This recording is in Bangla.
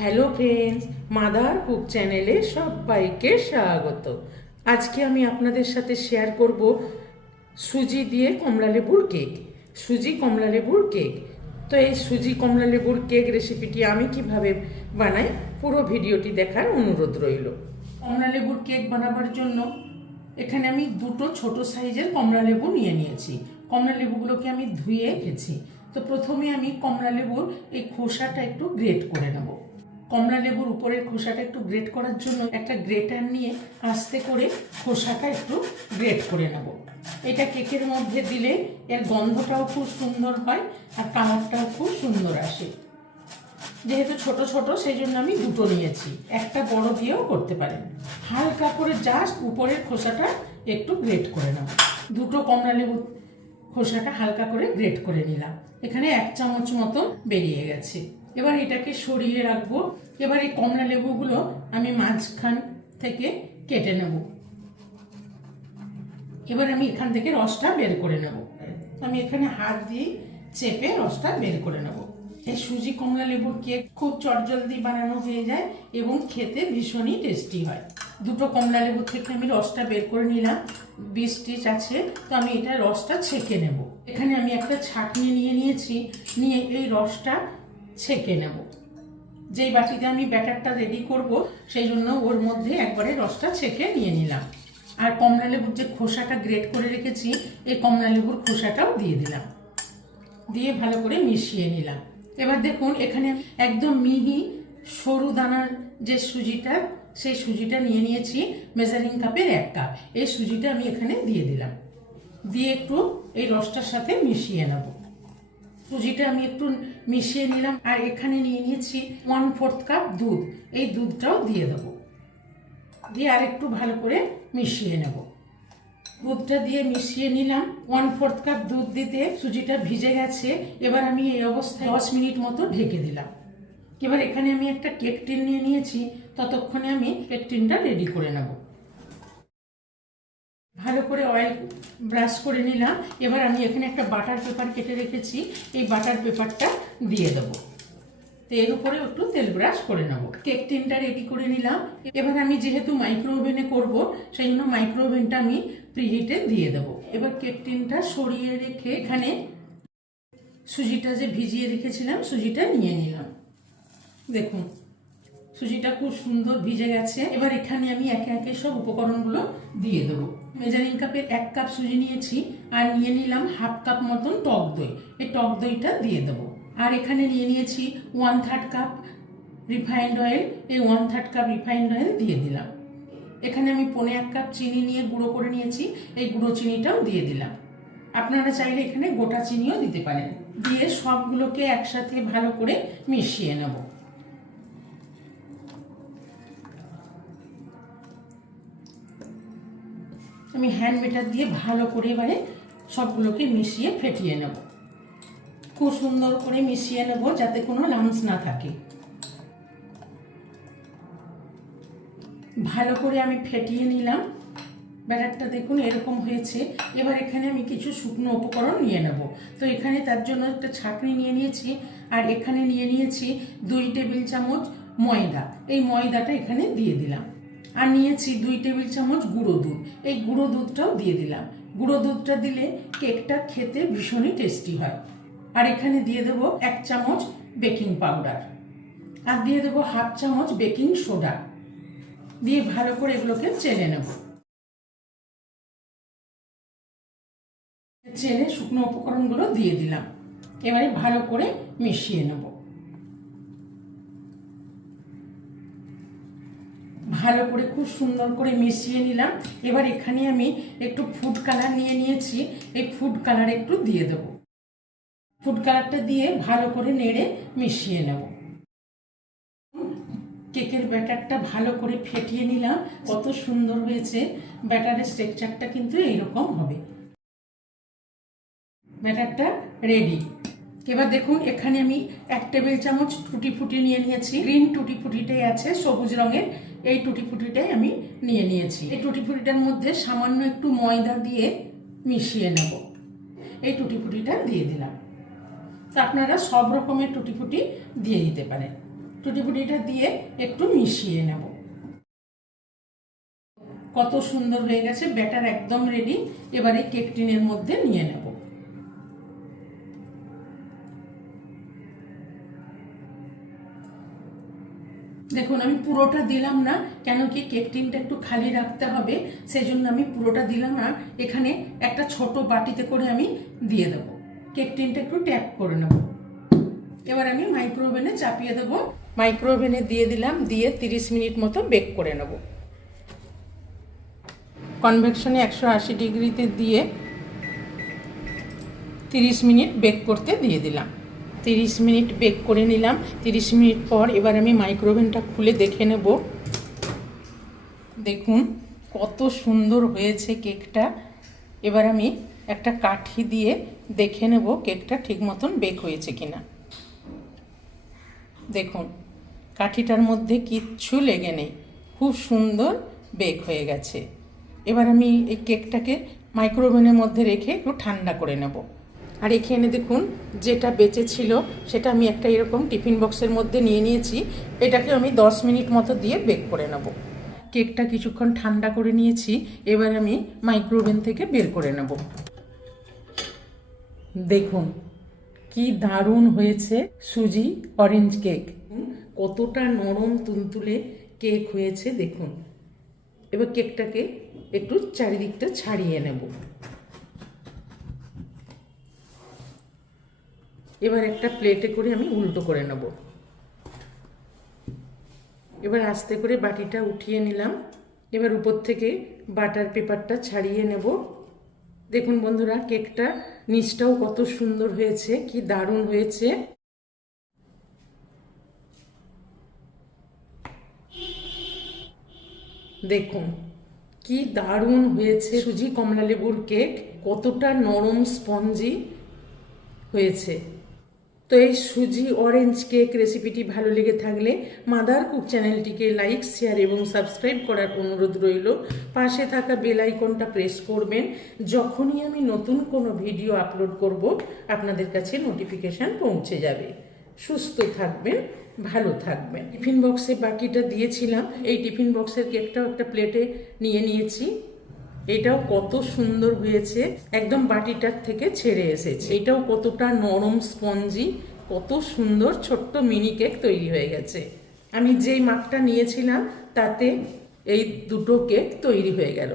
হ্যালো ফ্রেন্ডস, মাদার কুক চ্যানেলে সবাইকে স্বাগত। আজকে আমি আপনাদের সাথে শেয়ার করব সুজি দিয়ে কমলালেবুর কেক। সুজি কমলালেবুর কেক। তো এই সুজি কমলালেবুর কেক রেসিপিটি আমি কিভাবে বানাই পুরো ভিডিওটি দেখার অনুরোধ রইল। কমলালেবুর কেক বানাবার জন্য এখানে আমি দুটো ছোট সাইজের কমলালেবু নিয়ে নিয়েছি। কমলালেবুগুলোকে আমি ধুয়ে রেখেছি। তো প্রথমে আমি কমলালেবুর এই খোসাটা একটু গ্রেট করে নেব। কমলা লেবুর উপরের খোসাটা একটু গ্রেট করার জন্য একটা গ্রেটার নিয়ে আস্তে করে খোসাটা একটু গ্রেট করে নেব। এটা কেকের মধ্যে দিলে এর গন্ধটাও খুব সুন্দর হয় আর কালারটাও খুব সুন্দর আসে। যেহেতু ছোট ছোট সেই জন্য আমি দুটো নিয়েছি, একটা বড় দিয়েও করতে পারেন। হালকা করে জাস্ট উপরের খোসাটা একটু গ্রেট করে নেব। দুটো কমলা লেবু খোসাটা হালকা করে গ্রেট করে নিলাম। এখানে 1 চামচ মতো বেরিয়ে গেছে। এবার এটাকে সরিয়ে রাখবো। এবার এই কমলা লেবুগুলো আমি মাঝখান থেকে কেটে নেব। এবার আমি এখান থেকে রসটা বের করে নেব। আমি এখানে হাত দিয়ে চেপে রসটা বের করে নেব। এই সুজি কমলা লেবুর কেক খুব চটজলদি বানানো হয়ে যায় এবং খেতে ভীষণই টেস্টি হয়। দুটো কমলা লেবু থেকে আমি রসটা বের করে নিলাম। 20 পিস আছে, তো আমি এটা রসটা ছেঁকে নেব। এখানে আমি একটা ছাঁকনি নিয়ে নিয়েছি, নিয়ে এই রসটা ছেঁকে নেব। যেই বাটিতে আমি ব্যাটারটা রেডি করব সেই জন্য ওর মধ্যে একবারে রসটা ছেঁকে নিয়ে নিলাম। আর কমলা লেবুর যে খোসাটা গ্রেট করে রেখেছি এই কমলা লেবুর খোসাটাও দিয়ে দিলাম, দিয়ে ভালো করে মিশিয়ে নিলাম। এবার দেখুন এখানে একদম মিহি সরু দানার যে সুজিটা সেই সুজিটা নিয়ে নিয়েছি, মেজারিং কাপের 1 কাপ। এই সুজিটা আমি এখানে দিয়ে দিলাম, দিয়ে একটু এই রসটার সাথে মিশিয়ে নেব। সুজিটা আমি একটু মিশিয়ে নিলাম। আর এখানে নিয়ে নিয়েছি 1/4 কাপ দুধ। এই দুধটাও দিয়ে দেবো, দিয়ে আর একটু ভালো করে মিশিয়ে নেব। দুধটা দিয়ে মিশিয়ে নিলাম। 1/4 কাপ দুধ দিতে সুজিটা ভিজে গেছে। এবার আমি এই অবস্থায় 10 মিনিট মতো ঢেকে দিলাম। এবার এখানে আমি একটা কেক টিন নিয়ে নিয়েছি, ততক্ষণে আমি কেক টিনটা রেডি করে নেব। ভালো করে অয়েল ব্রাশ করে নিলাম। এবার আমি এখানে একটা বাটার পেপার কেটে রেখেছি, এই বাটার পেপারটা দিয়ে দেবো। তো এর উপরে একটু তেল ব্রাশ করে নেব। কেক টিনটা রেডি করে নিলাম। এবার আমি যেহেতু মাইক্রো ওভেনে করব সেই জন্য মাইক্রো ওভেনটা আমি প্রিহিটে দিয়ে দেবো। এবার কেক টিনটা সরিয়ে রেখে এখানে সুজিটা যে ভিজিয়ে রেখেছিলাম সুজিটা নিয়ে নিলাম। দেখুন সুজিটা খুব সুন্দর ভিজে গেছে। এবার এখানে আমি একে একে সব উপকরণগুলো দিয়ে দেবো। মেজারিং কাপের 1 কাপ সুজি নিয়েছি আর নিয়ে নিলাম 1/2 কাপ মতন টক দই। এই টক দইটা দিয়ে দেবো। আর এখানে নিয়ে নিয়েছি 1/3 কাপ রিফাইন্ড অয়েল। এই 1/3 কাপ রিফাইন্ড অয়েল দিয়ে দিলাম। এখানে আমি 1/4 কাপ চিনি নিয়ে গুঁড়ো করে নিয়েছি, এই গুঁড়ো চিনিটাও দিয়ে দিলাম। আপনারা চাইলে এখানে গোটা চিনিও দিতে পারেন। দিয়ে সবগুলোকে একসাথে ভালো করে মিশিয়ে নেব। আমি হ্যান্ড মিটার দিয়ে ভালো করে এবারে সবগুলোকে মিশিয়ে ফেটিয়ে নেব। খুব সুন্দর করে মিশিয়ে নেব যাতে কোনো লাম্পস না থাকে। ভালো করে আমি ফেটিয়ে নিলাম। ব্যাটারটা দেখুন এরকম হয়েছে। এবার এখানে আমি কিছু শুকনো উপকরণ নিয়ে নেব। তো এখানে তার জন্য একটা ছাঁকনি নিয়ে নিয়েছি আর এখানে নিয়ে নিয়েছি 2 টেবিল চামচ ময়দা। এই ময়দাটা এখানে দিয়ে দিলাম। আর নিয়েছি 2 টেবিল চামচ গুঁড়ো দুধ। এই গুঁড়ো দুধটাও দিয়ে দিলাম। গুঁড়ো দুধটা দিলে কেকটা খেতে ভীষণই টেস্টি হয়। আর এখানে দিয়ে দেবো 1 চামচ বেকিং পাউডার আর দিয়ে দেবো 1/2 চামচ বেকিং সোডা। দিয়ে ভালো করে এগুলোকে চেলে নেব। চেলে শুকনো উপকরণগুলো দিয়ে দিলাম। এবারে ভালো করে মিশিয়ে নেব। ভালো করে খুব সুন্দর করে মিশিয়ে নিলাম। এবার এখানে আমি একটু ফুড কালার নিয়ে নিয়েছি, এই ফুড কালার একটু দিয়ে দেব। ফুড কালারটা দিয়ে ভালো করে নেড়ে মিশিয়ে নেব। কেকের ব্যাটারটা ভালো করে ফেটিয়ে নিলাম। কত সুন্দর হয়েছে। ব্যাটারের স্ট্রাকচারটা কিন্তু এইরকম হবে। ব্যাটারটা রেডি। এবার দেখুন এখানে আমি 1 টেবিল চামচ টুটি ফুটি নিয়ে নিয়েছি। গ্রিন টুটি ফুটিটাই আছে, সবুজ রঙের এই টুটি ফুটিটাই আমি নিয়ে নিয়েছি। এই টুটি ফুটিটার মধ্যে সামান্য একটু ময়দা দিয়ে মিশিয়ে নেব। এই টুটি ফুটিটা দিয়ে দিলাম। তা আপনারা সব রকমের টুটি ফুটি দিয়ে দিতে পারেন। টুটি ফুটিটা দিয়ে একটু মিশিয়ে নেব। কত সুন্দর হয়ে গেছে, ব্যাটার একদম রেডি। এবারে কেক টিনের মধ্যে নিয়ে নেব। দেখুন আমি পুরোটা দিলাম না, কেন কি কেক টিনটা একটু খালি রাখতে হবে, সেই জন্য আমি পুরোটা দিলাম না। এখানে একটা ছোট বাটিতে করে আমি দিয়ে দেব। কেক টিনটা একটু ট্যাপ করে নেব। এবার আমি মাইক্রো ওভেনে চাপিয়ে দেবো। মাইক্রো ওভেনে দিয়ে দিলাম, দিয়ে 30 মিনিট মতো বেক করে নেব। কনভেকশনে 180 ডিগ্রিতে দিয়ে 30 মিনিট বেক করতে দিয়ে দিলাম। 30 মিনিট বেক করে নিলাম। 30 মিনিট পর এবার আমি মাইক্রো ওভেনটা খুলে দেখে নেব। দেখুন কত সুন্দর হয়েছে কেকটা। এবার আমি একটা কাঠি দিয়ে দেখে নেব কেকটা ঠিক মতন বেক হয়েছে কিনা। দেখুন কাঠিটার মধ্যে কিচ্ছু লেগে নেই, খুব সুন্দর বেক হয়ে গেছে। এবার আমি এই কেকটাকে মাইক্রো ওভেনের মধ্যে রেখে একটু ঠান্ডা করে নেব। আর এখানে দেখুন যেটা বেঁচে ছিল সেটা আমি একটা এরকম টিফিন বক্সের মধ্যে নিয়ে নিয়েছি। এটাকে আমি 10 মিনিট মতো দিয়ে বেক করে নেব। কেকটা কিছুক্ষণ ঠান্ডা করে নিয়েছি, এবার আমি মাইক্রো ওভেন থেকে বের করে নেব। দেখুন কি দারুণ হয়েছে সুজি অরেঞ্জ কেক, কতটা নরম তুলতুলে কেক হয়েছে দেখুন। এবার কেকটাকে একটু চারিদিকটা ছাড়িয়ে নেব। এবার একটা প্লেটে করে আমি উল্টো করে নেব। এবার আস্তে করে বাটিটা উঠিয়ে নিলাম। এবার উপর থেকে বাটার পেপারটা ছাড়িয়ে নেব। দেখুন বন্ধুরা কেকটা নিচটাও কত সুন্দর হয়েছে, কি দারুণ হয়েছে। দেখুন কি দারুণ হয়েছে সুজি কমলা লেবুর কেক, কতটা নরম স্পঞ্জি হয়েছে। তো এই সুজি অরেঞ্জ কেক রেসিপিটি ভালো লেগে থাকলে মাদার কুক চ্যানেলটিকে লাইক, শেয়ার এবং সাবস্ক্রাইব করার অনুরোধ রইল। পাশে থাকা বেল আইকনটা প্রেস করবেন। যখনই আমি নতুন কোনো ভিডিও আপলোড করব আপনাদের কাছে নোটিফিকেশান পৌঁছে যাবে। সুস্থ থাকবেন, ভালো থাকবেন। টিফিন বক্সে বাকিটা দিয়েছিলাম, এই টিফিন বক্সের কেকটাও একটা প্লেটে নিয়ে নিয়েছি। এটাও কত সুন্দর হয়েছে, একদম বাটিটার থেকে ছেড়ে এসেছে। এটাও কতটা নরম স্পঞ্জি, কত সুন্দর ছোট্ট মিনি কেক তৈরি হয়ে গেছে। আমি যেই মাপটা নিয়েছিলাম তাতে এই দুটো কেক তৈরি হয়ে গেল।